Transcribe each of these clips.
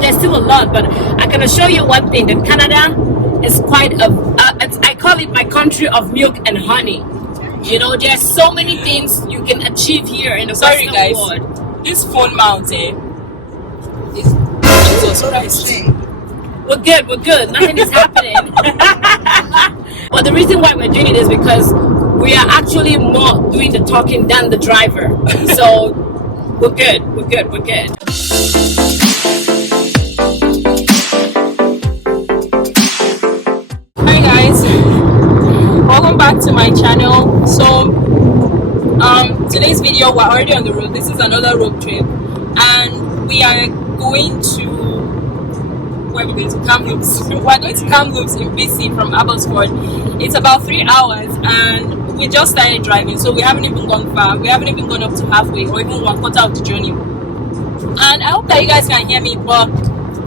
there's still a lot, but I can assure you one thing: that Canada is quite I call it my country of milk and honey. You know, there's so many things you can achieve here in the Western world. This phone mount, is Jesus Christ. We're good. Nothing is happening. But the reason why we're doing it is because we are actually more doing the talking than the driver. So we're good. Hi guys, welcome back to my channel. So today's video, we're already on the road. This is another road trip, and we are going to Kamloops. We're going to Kamloops in BC from Abbotsford. It's about 3 hours, and we just started driving, so we haven't even gone far. We haven't even gone up to halfway or even 1/4 of the journey. And I hope that you guys can hear me, but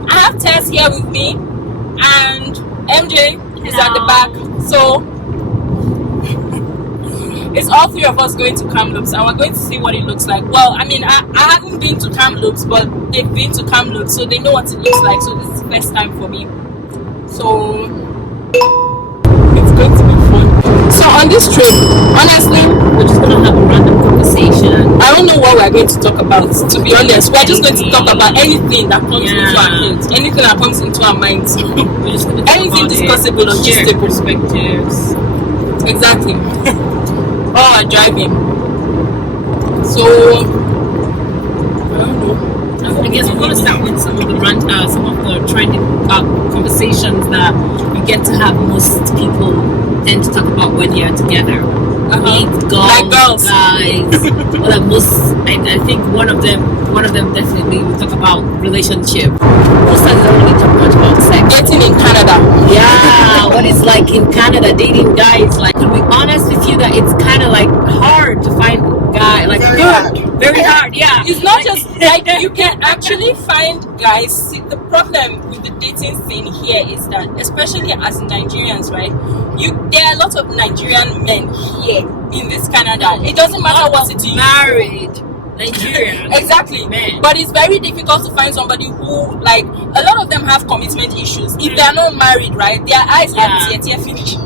I have Tess here with me, and MJ is at the back. So it's all three of us going to Kamloops, and we're going to see what it looks like. Well, I mean, I haven't been to Kamloops, but they've been to Kamloops, so they know what it looks like. So this is the first time for me. So it's going to be fun. So on this trip, honestly, We're just gonna have a random conversation. I don't know what we're going to talk about. To be honest, we're just going to talk about anything that comes into our heads, anything that comes into our minds. We're just gonna talk Anything about discussable or share gistable. perspectives. Exactly. All are driving. So I don't know. I guess we're gonna start with some of the trending conversations that you get to have most people tend to talk about when you're together. Meet girls, guys. Well, I think one of them definitely will talk about relationship. Most times don't really talk much about sex. Getting in Canada. Yeah, what it's like in Canada, dating guys. Like, to be honest with you, that it's kind of like hard to find guy. Like, very hard. Yeah, It's not just like you can actually find guys. See, the problem with the dating scene here is that, especially as Nigerians, right? There are a lot of Nigerian men here in this Canada. It doesn't matter what city you married Nigerian. Exactly. Man. But it's very difficult to find somebody who, like, a lot of them have commitment issues. If they are not married, right, their eyes are tear finish.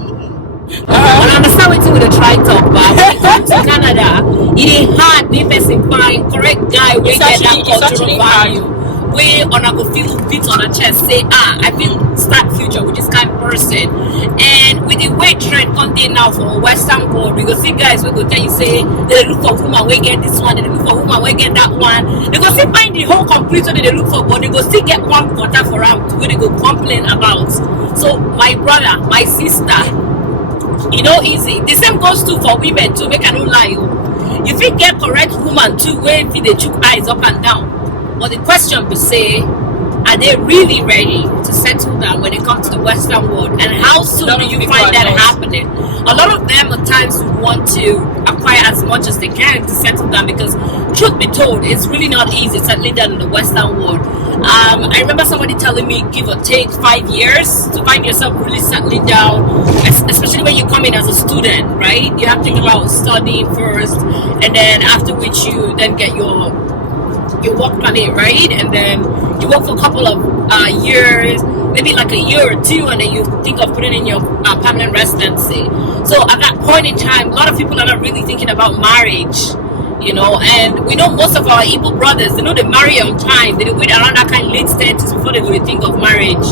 I understand what with the try talk, but when it comes to Canada, it ain't hard. The person find correct guy we get that cultural value. We on a go feel beat on a chest, say, I feel start future with this kind of person. And with the way trend content now for Western world, we go see guys we go tell you say they look for woman, we get this one, they look for woman, we get that one. They go see find the whole complete one they look for, but they go still get one quarter for out where they go complain about. So my brother, my sister, you know, easy. The same goes too for women too. Make I no lie. If you get correct woman too, where if they chook eyes up and down. But the question be say, are they really ready to settle down when it comes to the Western world? And how soon do you find that happening? A lot of them at times want to acquire as much as they can to settle down, because truth be told, it's really not easy settling down in the Western world. I remember somebody telling me, give or take 5 years to find yourself really settling down, especially when you come in as a student, right? You have to think about studying first, and then after which you then get your work permit, right? And then you work for a couple of years, maybe like a year or two, and then you think of putting in your permanent residency. So at that point in time, a lot of people are not really thinking about marriage, you know. And we know most of our Igbo brothers, they know they marry on time. They wait around that kind of late 30s before they go to think of marriage.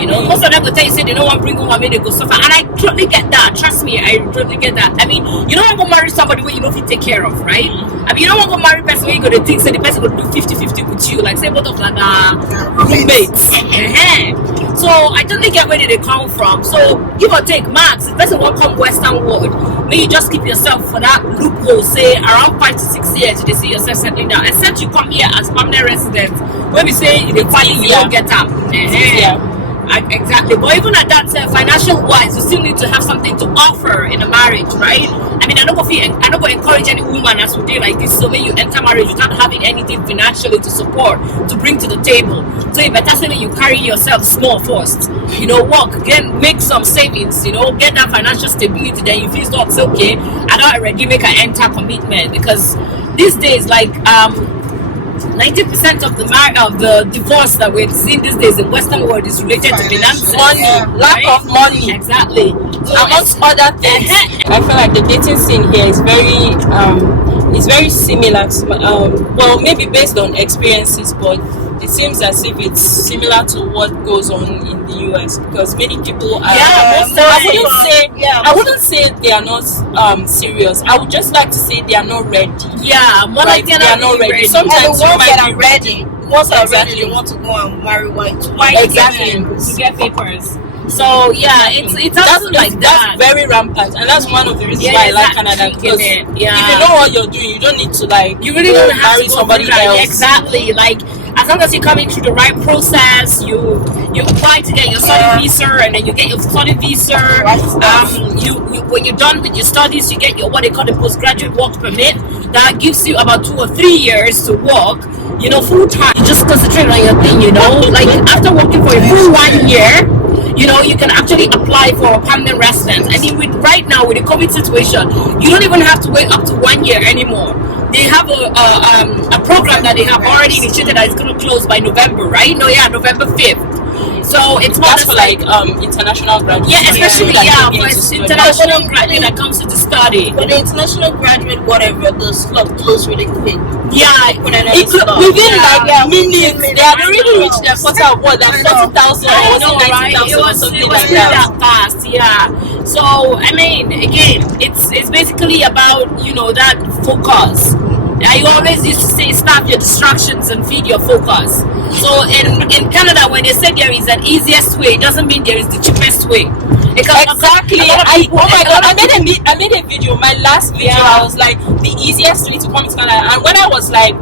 You know, most of them will tell you, say they don't want to bring home, they go suffer. And I totally get that. Trust me, I totally get that. I mean, you don't want to go marry somebody where you know if you take care of, right? I mean, you don't want to go marry a person where you go to think, say the person will do 50-50 with you. Like, say both of like roommates. So I totally get where they come from. So give or take max, if the person won't come Western world, maybe you just keep yourself for that loophole, say around 5 to 6 years you see yourself settling down. Except you come here as permanent resident, when we say in the party you don't get up. Exactly. But even at that, financial wise, you still need to have something to offer in a marriage, right? I mean, I don't go encourage any woman as we do like this. So when you enter marriage without having anything financially to support, to bring to the table, so you better say that you carry yourself small first. You know, work, make some savings. You know, get that financial stability. Then you feel it's okay. I don't already make an enter commitment, because these days, like 90% of the divorce that we're seeing these days in Western world is related to finances. Money, lack of money, exactly. So amongst other things. I feel like the dating scene here is very similar to, well, maybe based on experiences, but it seems as if it's similar to what goes on in the US, because many people are. I wouldn't say they are not serious. I would just like to say they are not ready. Yeah, more right? like they are not ready. Sometimes you ones might that be are ready. Once are ready, Exactly. they want to go and marry white. Exactly. To get papers. So yeah, it's also like that. That's very rampant, and that's one of the reasons Yeah, why I like exactly. Canada. Because Yeah. if you know what you're doing, you don't need to You really don't have marry to go somebody through that. else. Exactly. Like as long as you're coming through the right process, you apply to get your study visa, and then you get your study visa. You when you're done with your studies, you get your what they call the postgraduate work permit. That gives you about 2 or 3 years to work. Full time. You just concentrate on your thing. Like after working for a full 1 year. You can actually apply for a permanent residence. I mean, right now with the COVID situation, you don't even have to wait up to 1 year anymore. They have a program that they have already initiated that is going to close by November, right? No, yeah, November 5th. So it's more That's for like international graduates. Yeah, especially for international graduate that comes to study. For the international graduate, whatever, the slot close really quick. Yeah, within minutes, they had already reached their quota of what, like 40,000 or 90,000 or something like that. Fast, yeah. So I mean, again, it's basically about that focus. I always used to say stop your distractions and feed your focus. So in Canada, when they say there is an easiest way, it doesn't mean there is the cheapest way. Exactly. Oh my god, I made a video, my last video, I was like the easiest way to come to Canada, and when I was like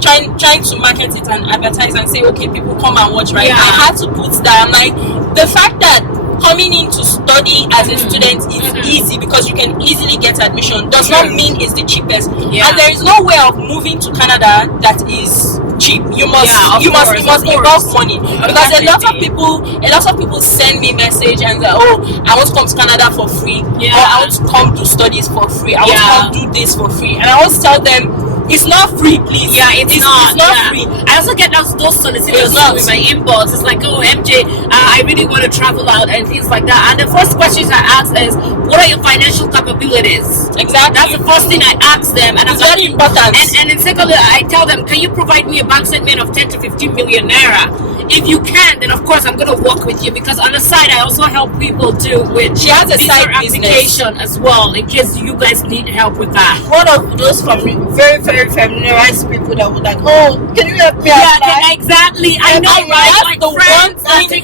trying to market it and advertise and say okay, people come and watch, right? I had to put that. I'm like, the fact that coming in to study as a student is easy because you can easily get admission does not mean it's the cheapest. And there is no way of moving to Canada that is cheap. You must involve money, because a lot of people send me message and say, oh, I want to come to Canada for free, or I want to come do studies for free, I want to come do this for free, and I always tell them it's not free, please. Yeah, it's not free. I also get those solicitations in my inbox. It's like, oh, MJ, I really want to travel out and things like that. And the first questions I ask is, what are your financial capabilities? Exactly. That's the first thing I ask them, and it's very important. And then secondly, I tell them, can you provide me a bank statement of 10 to 15 million naira? If you can, then of course I'm going to work with you, because on the side I also help people too with she has a side application as well, in case you guys need help with that. One of those very, very familiarized people that would like, oh, can you help me? Yeah, exactly. I know, right? That's the one thing.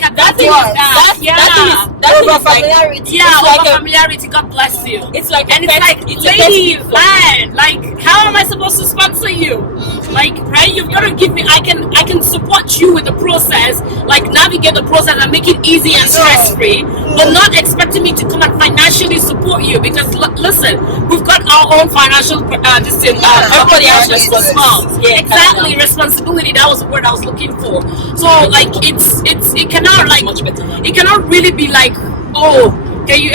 Familiarity. God bless you. It's like, and it's lady, man, like, how am I supposed to sponsor you? Like, right? You've got to give me. I can support you with the process, like navigate the process and make it easy and stress free, but not expecting me to come and financially support you, because listen, we've got our own financial everybody has responsibility. Exactly, responsibility. That was the word I was looking for. So like it cannot like much better. It cannot really be like, oh, can you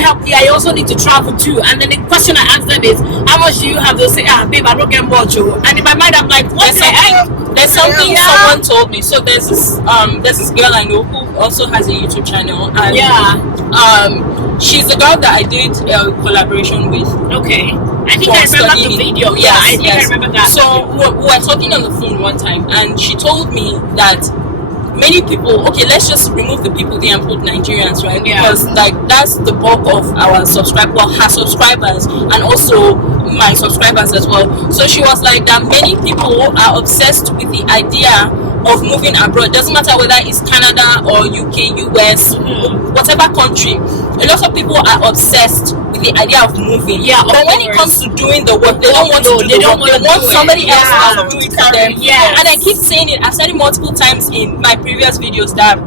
help me? I also need to travel too. And then the question I ask them is, how much do you have? They'll say, babe, I don't get much. And in my mind I'm like, what the heck? There's something someone told me. So there's this girl I know who also has a YouTube channel, and she's the girl that I did a collaboration with. Okay. I think I remember the video. I remember that. So we were talking on the phone one time, and she told me that many people, okay, let's just remove the people there and put Nigerians, right? Because like that's the bulk of our her subscribers, and also my subscribers as well. So she was like that many people are obsessed with the idea of moving abroad. Doesn't matter whether it's Canada or UK, US, whatever country. A lot of people are obsessed with the idea of moving. But when it comes to doing the work, they don't want to do the work. They want somebody else to do it for them. And I keep saying it. I've said it multiple times in my previous videos that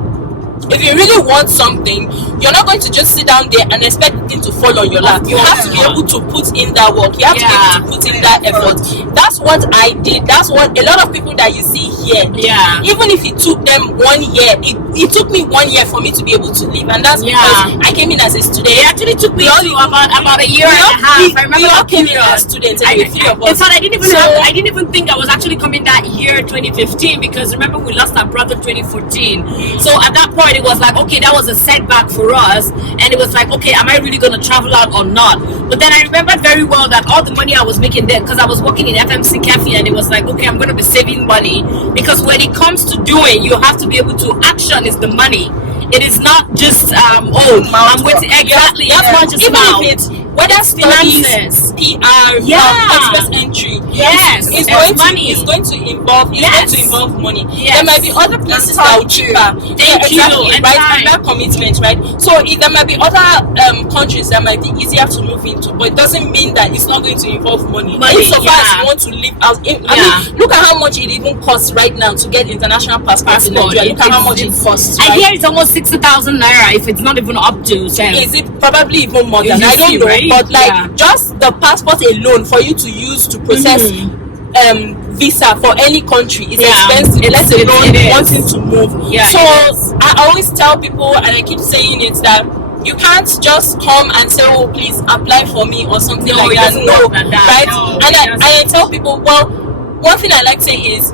if you really want something, you're not going to just sit down there and expect the thing to fall on your lap. You have to be able to put in that work. You have to be able to put in that effort. That's what I did. That's what a lot of people that you see here. Yeah. Even if it took them 1 year, it took me 1 year for me to be able to live, and that's because I came in as a student. It actually took me about a year and a half. I remember we all came in as students. In fact, I didn't even think I was actually coming that year 2015, because remember we lost our brother 2014. So at that point it was like, okay, that was a setback for us, and it was like, okay, am I really going to travel out or not? But then I remembered very well that all the money I was making then, because I was working in FMC Cafe, and it was like, okay, I'm going to be saving money, because when it comes to doing, you have to be able to action is the money. It is not just I'm waiting. Exactly. That's not just even if it's whether studies, finances, PR, express entry. Yes, it's going to involve money. Yes. There might be other places that will cheaper. And that commitment, right? So there might be other countries that might be easier to move into, but it doesn't mean that it's not going to involve money. Insofar as you want to live out, I mean, look at how much it even costs right now to get international passport in Nigeria. Look at how much it costs. I hear it's almost 60,000 naira, if it's not even up to. Is it probably even more than? I don't know, right? But like just the passport alone for you to use to process visa for any country is expensive. Let alone wanting to move. So I always tell people, and I keep saying it, that you can't just come and say, oh, please apply for me or something like that. And I tell people, well, one thing I like to say is,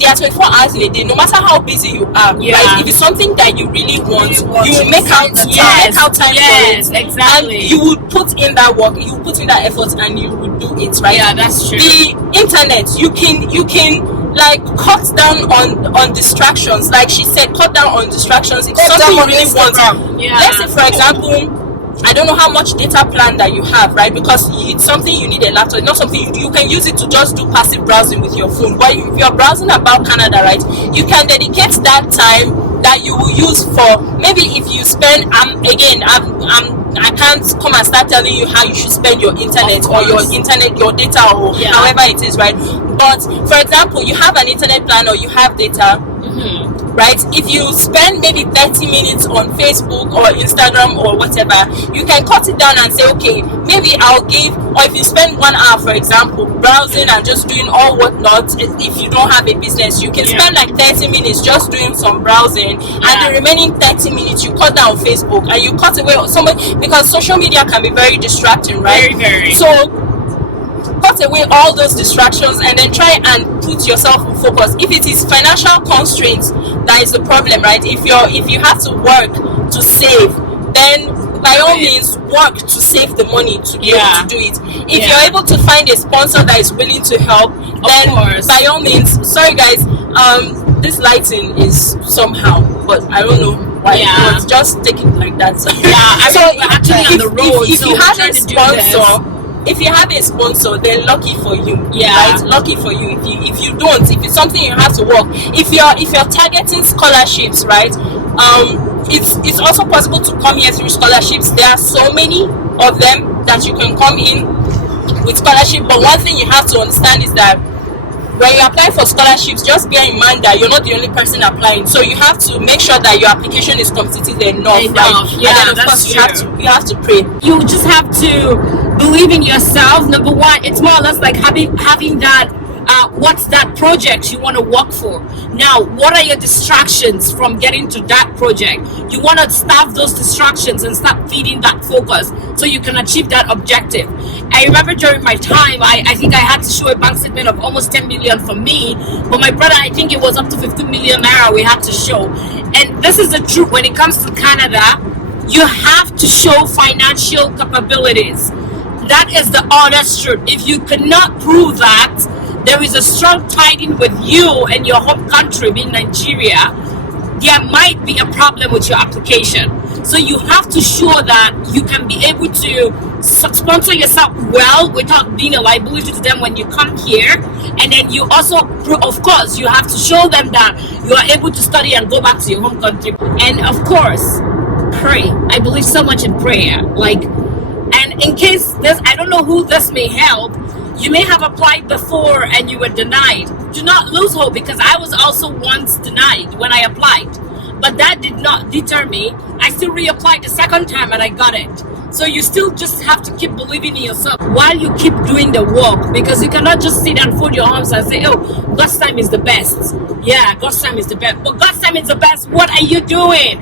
there are 24 hours in a day. No matter how busy you are, right? If it's something that you really want, you will make out time for it. Exactly. And you would put in that work, you put in that effort, and you would do it, right? Yeah, that's true. The internet, you can like cut down on distractions. Like she said, cut down on distractions. If something you really want, let's say for example, I don't know how much data plan that you have, right? Because it's something you need a laptop, not something you can use it to just do passive browsing with your phone. But if you're browsing about Canada, right, you can dedicate that time that you will use for, maybe if you spend I can't come and start telling you how you should spend your internet or your data or however it is, right? But for example, you have an internet plan or you have data, right? If you spend maybe 30 minutes on Facebook or Instagram or whatever, you can cut it down and say, okay, maybe I'll give, or if you spend 1 hour, for example, browsing and just doing all whatnot, if you don't have a business, you can spend like 30 minutes just doing some browsing, and the remaining 30 minutes you cut down on Facebook, and you cut away because social media can be very distracting, right? Very, very. So cut away all those distractions and then try and put yourself in focus. If it is financial constraints that is the problem, right? If you have to work to save, then by all means work to save the money to be able to do it. If you're able to find a sponsor that is willing to help, then by all means. Sorry guys, this lighting is somehow, but I don't know why. But just take it like that. So actually on the road. If you have a sponsor. If you have a sponsor, then lucky for you. Right? Lucky for you. If you don't, if it's something you have to work. If you're targeting scholarships, right? It's also possible to come here through scholarships. There are so many of them that you can come in with scholarship. But one thing you have to understand is that when you apply for scholarships, just bear in mind that you're not the only person applying. So you have to make sure that your application is competitive enough. Right? Yeah, and then of course you have to pray. You just have to believe in yourself. Number one, it's more or less like having that what's that project you want to work for. Now, what are your distractions from getting to that project? You want to stop those distractions and start feeding that focus so you can achieve that objective. I remember during my time, I think I had to show a bank statement of almost 10 million for me, but my brother, I think it was up to 15 million naira we had to show. And this is the truth when it comes to Canada. You have to show financial capabilities. That is the honest truth. If you cannot prove that, there is a strong tie-in with you and your home country, being Nigeria, there might be a problem with your application. So you have to show that you can be able to sponsor yourself well without being a liability to them when you come here. And then you also, of course, you have to show them that you are able to study and go back to your home country. And of course, pray. I believe so much in prayer. And in case this, I don't know who this may help. You may have applied before and you were denied. Do not lose hope, because I was also once denied when I applied. But that did not deter me. I still reapplied the second time and I got it. So you still just have to keep believing in yourself while you keep doing the work, because you cannot just sit and fold your arms and say, oh, God's time is the best. Yeah, God's time is the best. But God's time is the best. What are you doing?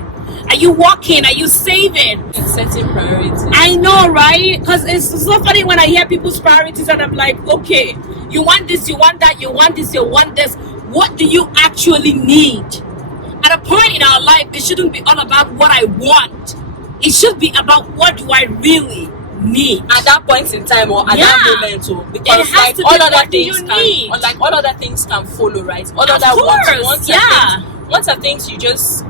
Are you working? Are you saving? And setting priorities. I know, right? Because it's so funny when I hear people's priorities and I'm like, okay, you want this, you want that, you want this, you want this. What do you actually need? At a point in our life, it shouldn't be all about what I want. It should be about what do I really need at that point in time, or at that moment too, because like all other things can, or like all other things can follow, right? All other wants are things you just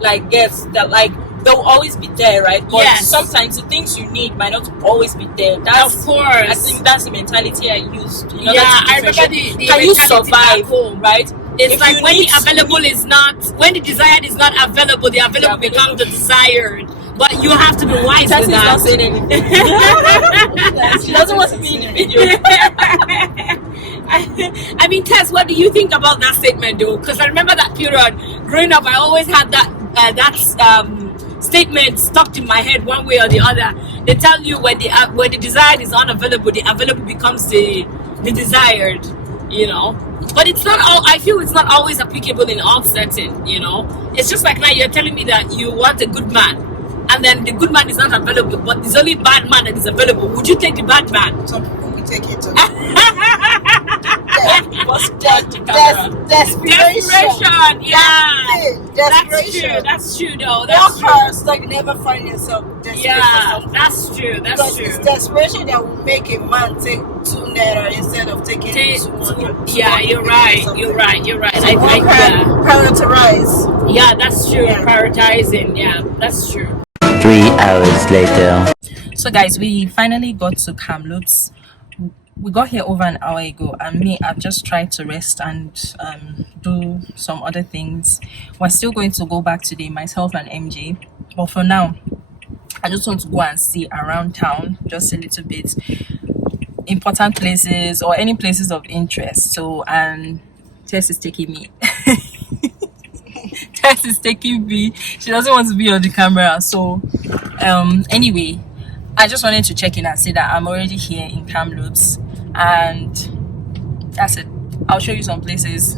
like get that, like they'll always be there, right? But sometimes the things you need might not always be there. That's, of course, I think that's the mentality I used. In order to I remember the can you survive home, right? It's if like when the available is not, when the desired is not available, the available becomes the desired. But you have to be wise with that. Not saying anything. She doesn't want to be in the video. I mean, Tess, what do you think about that statement, though? Because I remember that period growing up. I always had that statement stuck in my head one way or the other. They tell you when the desired is unavailable, the available becomes the desired. You know. But it's not all. I feel it's not always applicable in all settings. You know. It's just like now you're telling me that you want a good man. And then the good man is not available, but there's only bad man that is available. Would you take the bad man? Some people will take it. Desperation. Yeah. Desperation. That's true though. That's true. Like never find yourself desperate. Yeah, that's true. It's desperation that will make a man take 2 naira instead of taking 200. Yeah, you're right. You're right. So I prioritize. Yeah, that's true. Yeah. Prioritizing. Yeah, that's true. 3 hours later. So guys, we finally got to Kamloops. We got here over an hour ago, and I've just tried to rest and do some other things. We're still going to go back today, myself and MJ, but for now I just want to go and see around town just a little bit, important places or any places of interest. So and Tess is taking me. Tess is taking me. She doesn't want to be on the camera. So anyway, I just wanted to check in and say that I'm already here in Kamloops, and that's it. I'll show you some places.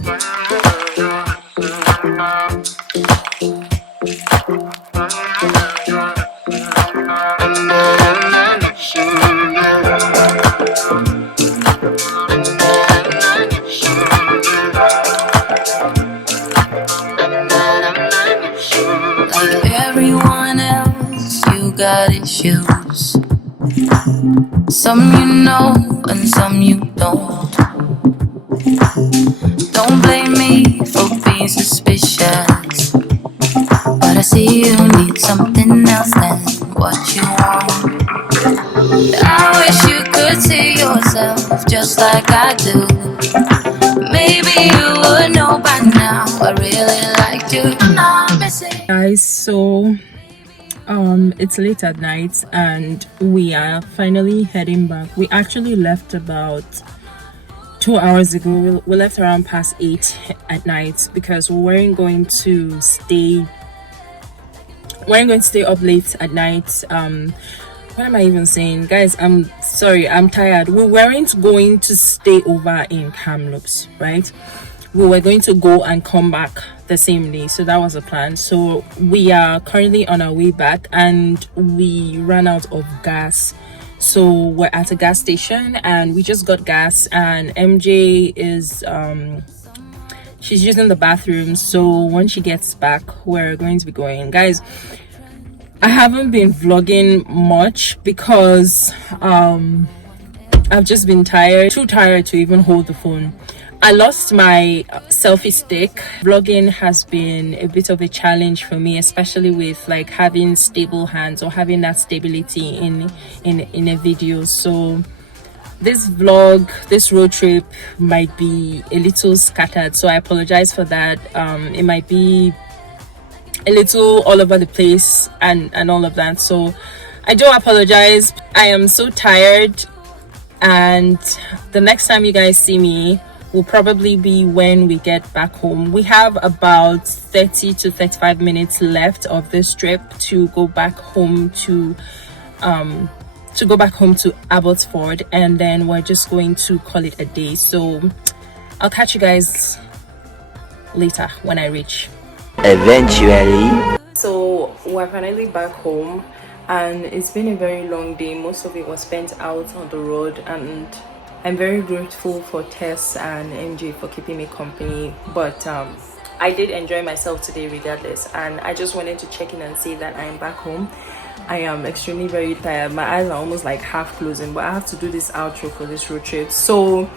Everyone else, you got issues. Some you know and some you don't. Don't blame me for being suspicious, but I see you need something else than what you want. I wish you could see yourself just like I do. Maybe you would know by now I really liked you. Guys, so it's late at night and we are finally heading back. We actually left about 2 hours ago. We left around past 8 at night because we weren't going to stay up late at night. What am I even saying, guys? I'm sorry, I'm tired. We weren't going to stay over in Kamloops, right? We were going to go and come back the same day, so that was the plan. So we are currently on our way back and we ran out of gas, so we're at a gas station and we just got gas, and MJ is she's using the bathroom, so when she gets back we're going to be going. Guys, I haven't been vlogging much because I've just been too tired to even hold the phone. I lost my selfie stick. Vlogging has been a bit of a challenge for me, especially with like having stable hands or having that stability in a video. So this vlog, this road trip might be a little scattered, so I apologize for that. It might be a little all over the place and all of that, so I do apologize. I am so tired, and the next time you guys see me will probably be when we get back home. We have about 30 to 35 minutes left of this trip to go back home to Abbotsford, and then we're just going to call it a day. So I'll catch you guys later when I reach. Eventually. So we're finally back home, and it's been a very long day. Most of it was spent out on the road, and I'm very grateful for Tess and MJ for keeping me company, but I did enjoy myself today regardless, and I just wanted to check in and say that I'm back home. I am extremely very tired. My eyes are almost like half closing, but I have to do this outro for this road trip. So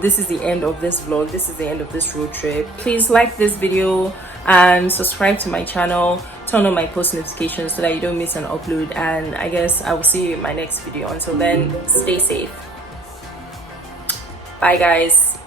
this is the end of this vlog. This is the end of this road trip. Please like this video and subscribe to my channel, turn on my post notifications so that you don't miss an upload, and I guess I will see you in my next video. Until then, stay safe. Bye guys.